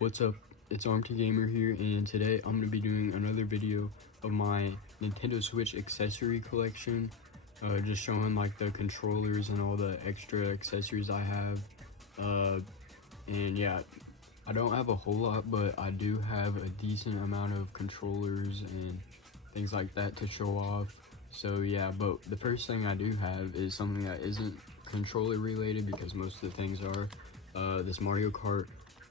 What's up? It's Armty Gamer here, and today I'm going to be doing another video of my Nintendo Switch accessory collection. Just showing like the controllers and all the extra accessories I have. And yeah, I don't have a whole lot, but I do have a decent amount of controllers and things like that to show off. So yeah, but the first thing I do have is something that isn't controller related, because most of the things are this Mario Kart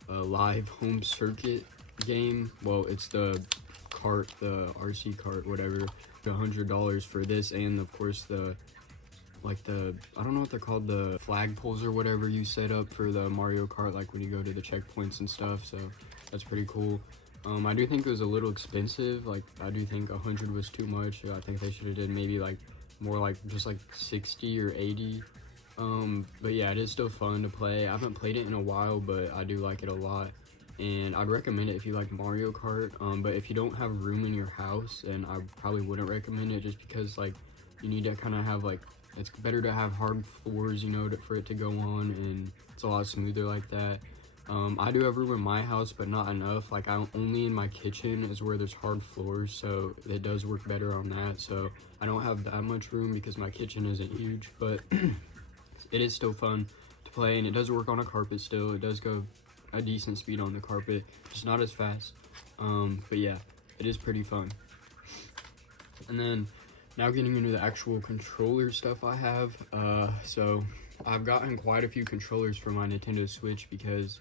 live home circuit game. Well, it's the cart, the RC cart, whatever. $100 for this, and of course the I don't know what they're called, the flag poles or whatever you set up for the Mario Kart, like when you go to the checkpoints and stuff. So that's pretty cool. I do think it was a little expensive. Like, I do think 100 was too much. I think they should have did maybe like more, like just like 60 or 80. But yeah, it is still fun to play. I haven't played it in a while, but I do like it a lot, and I'd recommend it if you like Mario Kart. But if you don't have room in your house, and I probably wouldn't recommend it, just because like you need to kind of have like, it's better to have hard floors, you know, for it to go on, and it's a lot smoother like that. I do have room in my house, but not enough. Like, I only in my kitchen is where there's hard floors, so it does work better on that. So I don't have that much room because my kitchen isn't huge, but it is still fun to play, and it does work on a carpet still. It does go a decent speed on the carpet, just not as fast. But yeah, it is pretty fun. And then now getting into the actual controller stuff I have. So I've gotten quite a few controllers for my Nintendo Switch, because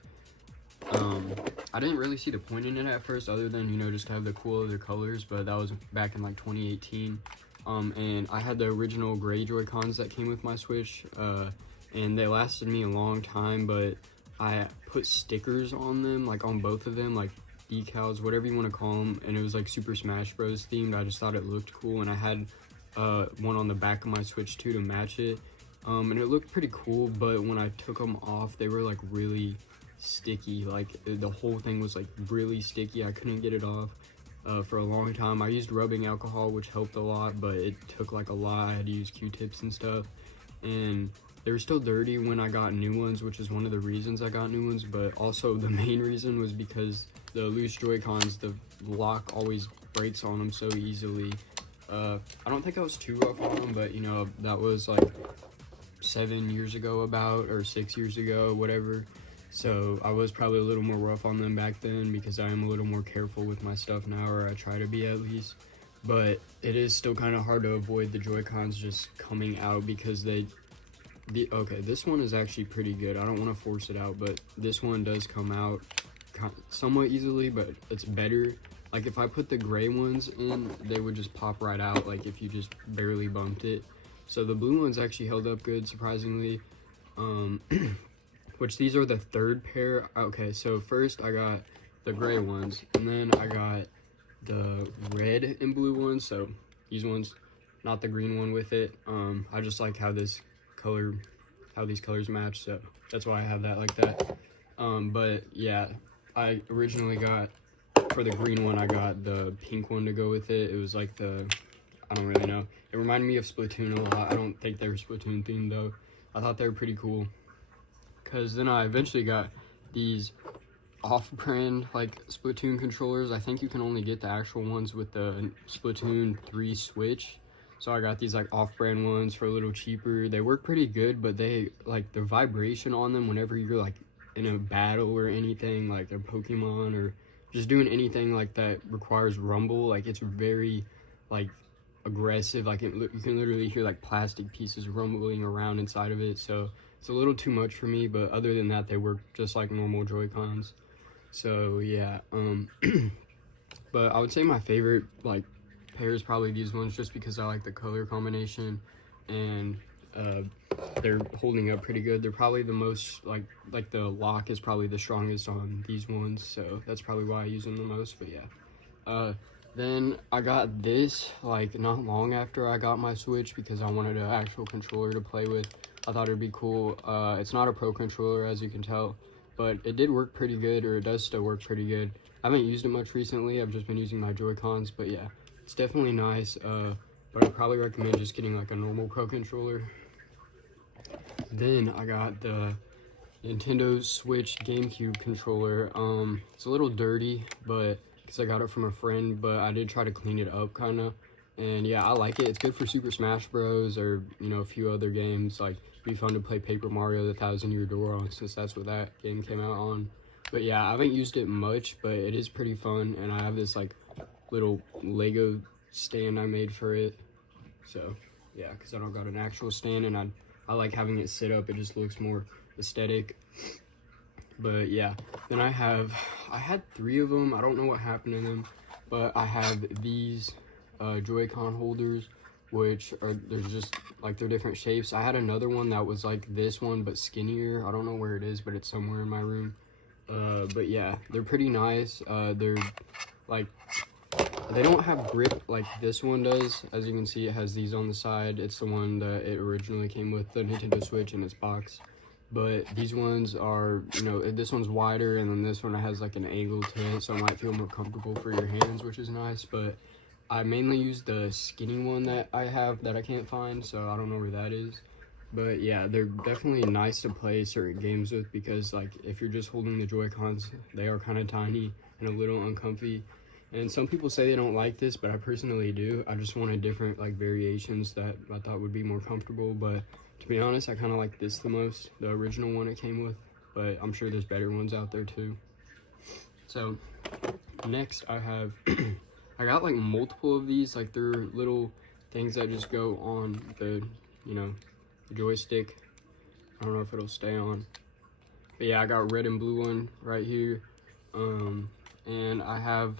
I didn't really see the point in it at first, other than, you know, just to have the cool other colors, but that was back in like 2018. And I had the original gray Joy-Cons that came with my Switch, and they lasted me a long time, but I put stickers on them, like on both of them, like decals, whatever you want to call them, and it was like Super Smash Bros themed. I just thought it looked cool, and I had one on the back of my Switch too to match it, and it looked pretty cool. But when I took them off, they were like really sticky. Like, the whole thing was like really sticky. I couldn't get it off for a long time. I used rubbing alcohol, which helped a lot, but it took like a lot. I had to use Q-tips and stuff, and they were still dirty when I got new ones, which is one of the reasons I got new ones. But also the main reason was because the loose Joy-Cons, the lock always breaks on them so easily. I don't think I was too rough on them, but you know, that was like 7 years ago or 6 years ago, whatever. So I was probably a little more rough on them back then, because I am a little more careful with my stuff now, or I try to be at least. But it is still kind of hard to avoid the Joy-Cons just coming out, because okay, this one is actually pretty good. I don't want to force it out, but this one does come out somewhat easily, but it's better. Like, if I put the gray ones in, they would just pop right out, like if you just barely bumped it. So the blue ones actually held up good, surprisingly. Which these are the third pair. Okay, so first I got the gray ones, and then I got the red and blue ones. So these ones, not the green one with it. I just like how these colors match, so that's why I have that like that. But yeah, I originally got, for the green one, I got the pink one to go with it. It was like I don't really know. It reminded me of Splatoon a lot. I don't think they were Splatoon themed though. I thought they were pretty cool. Cause then I eventually got these off-brand like Splatoon controllers. I think you can only get the actual ones with the Splatoon 3 Switch. So I got these like off-brand ones for a little cheaper. They work pretty good, but they, like, the vibration on them whenever you're like in a battle or anything, like a Pokemon or just doing anything like that requires rumble, like, it's very like aggressive. Like, you can literally hear like plastic pieces rumbling around inside of it. So it's a little too much for me, but other than that, they work just like normal Joy-Cons. So yeah, but I would say my favorite like pair is probably these ones, just because I like the color combination, and they're holding up pretty good. They're probably the most like the lock is probably the strongest on these ones, so that's probably why I use them the most. But yeah, then I got this like not long after I got my Switch, because I wanted an actual controller to play with. I thought it'd be cool. It's not a pro controller, as you can tell, but it did work pretty good, or it does still work pretty good. I haven't used it much recently. I've just been using my Joy-Cons, but yeah, it's definitely nice. But I'd probably recommend just getting like a normal pro controller. Then I got the Nintendo Switch GameCube controller. It's a little dirty, but because I got it from a friend, but I did try to clean it up kind of. And yeah, I like it. It's good for Super Smash Bros. Or, you know, a few other games. Like, it'd be fun to play Paper Mario: The Thousand Year Door on, since that's what that game came out on. But yeah, I haven't used it much, but it is pretty fun. And I have this like little Lego stand I made for it. So yeah, because I don't got an actual stand, and I like having it sit up. It just looks more aesthetic. But yeah, then I had 3 of them. I don't know what happened to them, but I have these Joy-Con holders, which are, they're just like, they're different shapes. I had another one that was like this one but skinnier. I don't know where it is, but it's somewhere in my room. But yeah, they're pretty nice. They're like, they don't have grip like this one does. As you can see, it has these on the side. It's the one that it originally came with, the Nintendo Switch, in its box. But these ones are, you know, this one's wider, and then this one has like an angle to it, so it might feel more comfortable for your hands, which is nice. But I mainly use the skinny one that I have that I can't find, so I don't know where that is. But yeah, they're definitely nice to play certain games with, because like if you're just holding the Joy-Cons, they are kind of tiny and a little uncomfy. And some people say they don't like this, but I personally do. I just wanted different like variations that I thought would be more comfortable. But to be honest, I kind of like this the most, the original one it came with. But I'm sure there's better ones out there too. So next I have, I got like multiple of these. Like, they're little things that just go on the, you know, joystick. I don't know if it'll stay on. But yeah, I got red and blue one right here. And I have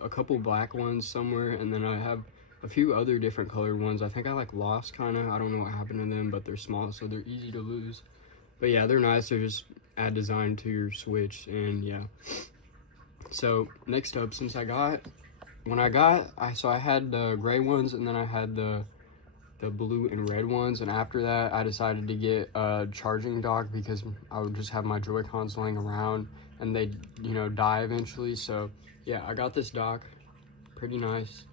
a couple black ones somewhere, and then I have a few other different colored ones. I think I like lost kind of. I don't know what happened to them, but they're small, so they're easy to lose. But yeah, they're nice. They're just add design to your Switch, and yeah. So next up, since I had the gray ones, and then I had the blue and red ones, and after that I decided to get a charging dock, because I would just have my Joy-Cons laying around and they, you know, die eventually. So yeah, I got this dock, pretty nice.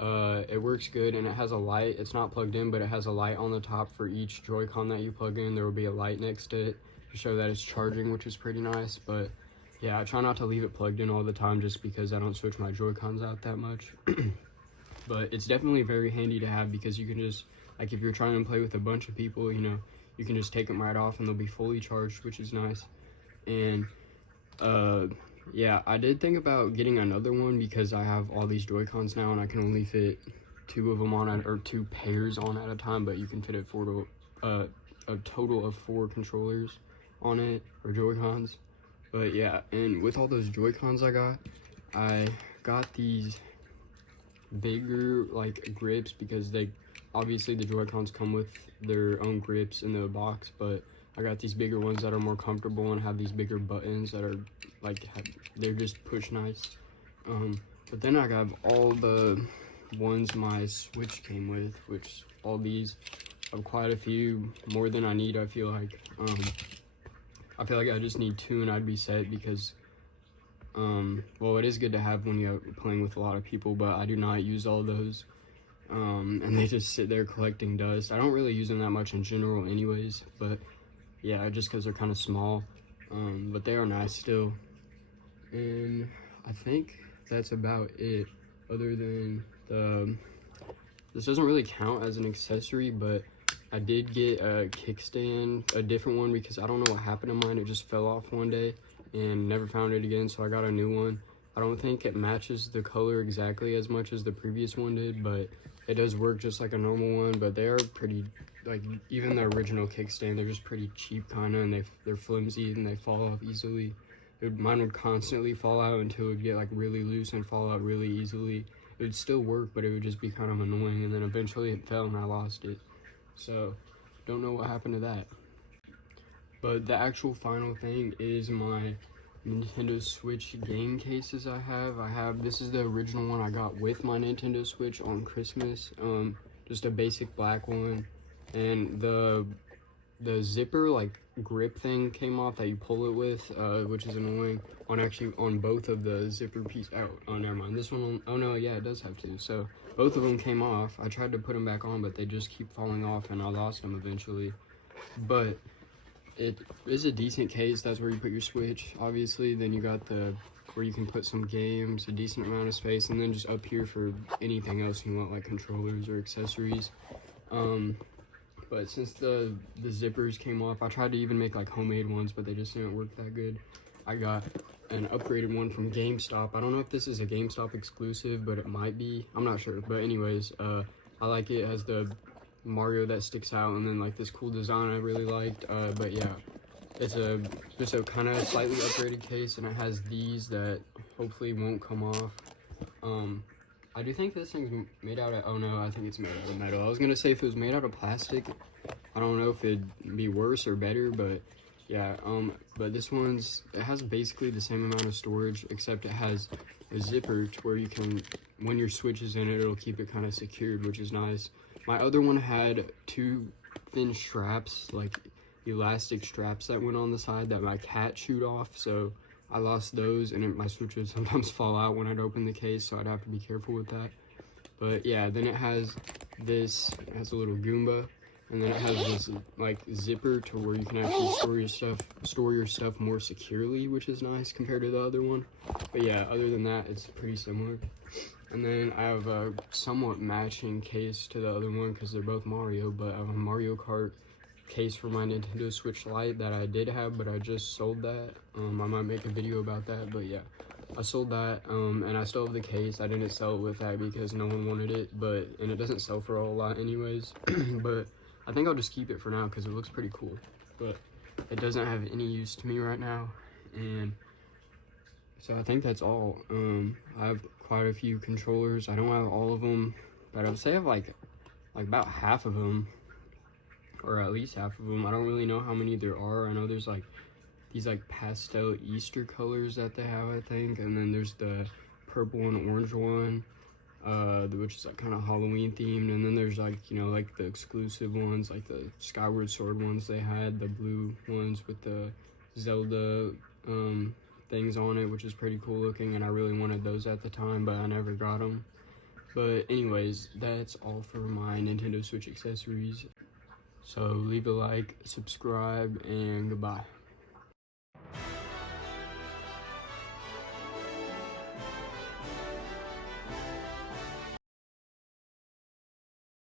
It works good, and it has a light. It's not plugged in, but it has a light on the top for each Joy-Con that you plug in. There will be a light next to it to show that it's charging, which is pretty nice. But yeah, I try not to leave it plugged in all the time, just because I don't switch my Joy-Cons out that much. But it's definitely very handy to have, because you can just, like, if you're trying to play with a bunch of people, you know, you can just take them right off and they'll be fully charged, which is nice. And yeah, I did think about getting another one, because I have all these Joy-Cons now and I can only fit 2 of them on it, or 2 pairs on at a time, but you can fit a total of 4 controllers on it, or Joy-Cons. But yeah, and with all those Joy-Cons I got these bigger like grips, because they obviously, the Joy-Cons come with their own grips in the box, but I got these bigger ones that are more comfortable and have these bigger buttons that are like, they're just push nice. But then I got all the ones my Switch came with, which all these have quite a few, more than I need. I feel like I just need 2 and I'd be set, because well, it is good to have when you're playing with a lot of people, but I do not use all those. And they just sit there collecting dust. I don't really use them that much in general anyways, but yeah, just because they're kind of small. But they are nice still. And I think that's about it, other than this doesn't really count as an accessory, but I did get a kickstand, a different one, because I don't know what happened to mine. It just fell off one day and never found it again, so I got a new one. I don't think it matches the color exactly as much as the previous one did, but it does work just like a normal one. But they are pretty, like, even the original kickstand, they're just pretty cheap kind of, and they're flimsy and they fall off easily. Mine would constantly fall out until it would get like really loose and fall out really easily. It would still work, but it would just be kind of annoying, and then eventually it fell and I lost it. So don't know what happened to that. But the actual final thing is my Nintendo Switch game cases I have. This is the original one I got with my Nintendo Switch on Christmas. Just a basic black one, and the zipper like grip thing came off that you pull it with, which is annoying. On both of the zipper piece. Oh, never mind. This one. Oh no, yeah, it does have 2. So both of them came off. I tried to put them back on, but they just keep falling off, and I lost them eventually. But it is a decent case. That's where you put your Switch, obviously. Then you got the where you can put some games, a decent amount of space, and then just up here for anything else you want, like controllers or accessories. But since the zippers came off, I tried to even make like homemade ones, but they just didn't work that good. I got an upgraded one from GameStop. I don't know if this is a GameStop exclusive, but it might be. I'm not sure. But anyways, I like it. It has the Mario that sticks out, and then like this cool design I really liked. But yeah, it's just a kind of slightly upgraded case, and it has these that hopefully won't come off. I do think this thing's made out of, oh no, I think it's made out of metal. I was gonna say if it was made out of plastic, I don't know if it'd be worse or better, but yeah, but this one's, it has basically the same amount of storage, except it has a zipper to where you can, when your Switch is in it, it'll keep it kind of secured, which is nice. My other one had two thin straps, like elastic straps that went on the side that my cat chewed off, so I lost those, and my Switch would sometimes fall out when I'd open the case, so I'd have to be careful with that. But yeah, then it has this, it has a little Goomba, and then it has this like zipper to where you can actually store your stuff more securely, which is nice compared to the other one. But yeah, other than that, it's pretty similar. And then I have a somewhat matching case to the other one because they're both Mario, but I have a Mario Kart case for my Nintendo Switch Lite that I did have, but I just sold that. I might make a video about that, but yeah, I sold that, and I still have the case. I didn't sell it with that because no one wanted it, and it doesn't sell for a whole lot anyways. But I think I'll just keep it for now because it looks pretty cool, but it doesn't have any use to me right now. And so I think that's all. I have quite a few controllers. I don't have all of them, but I would say I have like about half of them, or at least half of them. I don't really know how many there are. I know there's like these like pastel Easter colors that they have, I think, and then there's the purple and orange one, which is like kind of Halloween themed, and then there's like, you know, like the exclusive ones, like the Skyward Sword ones they had, the blue ones with the Zelda things on it, which is pretty cool looking, and I really wanted those at the time, but I never got them. But anyways, that's all for my Nintendo Switch accessories. So leave a like, subscribe, and goodbye.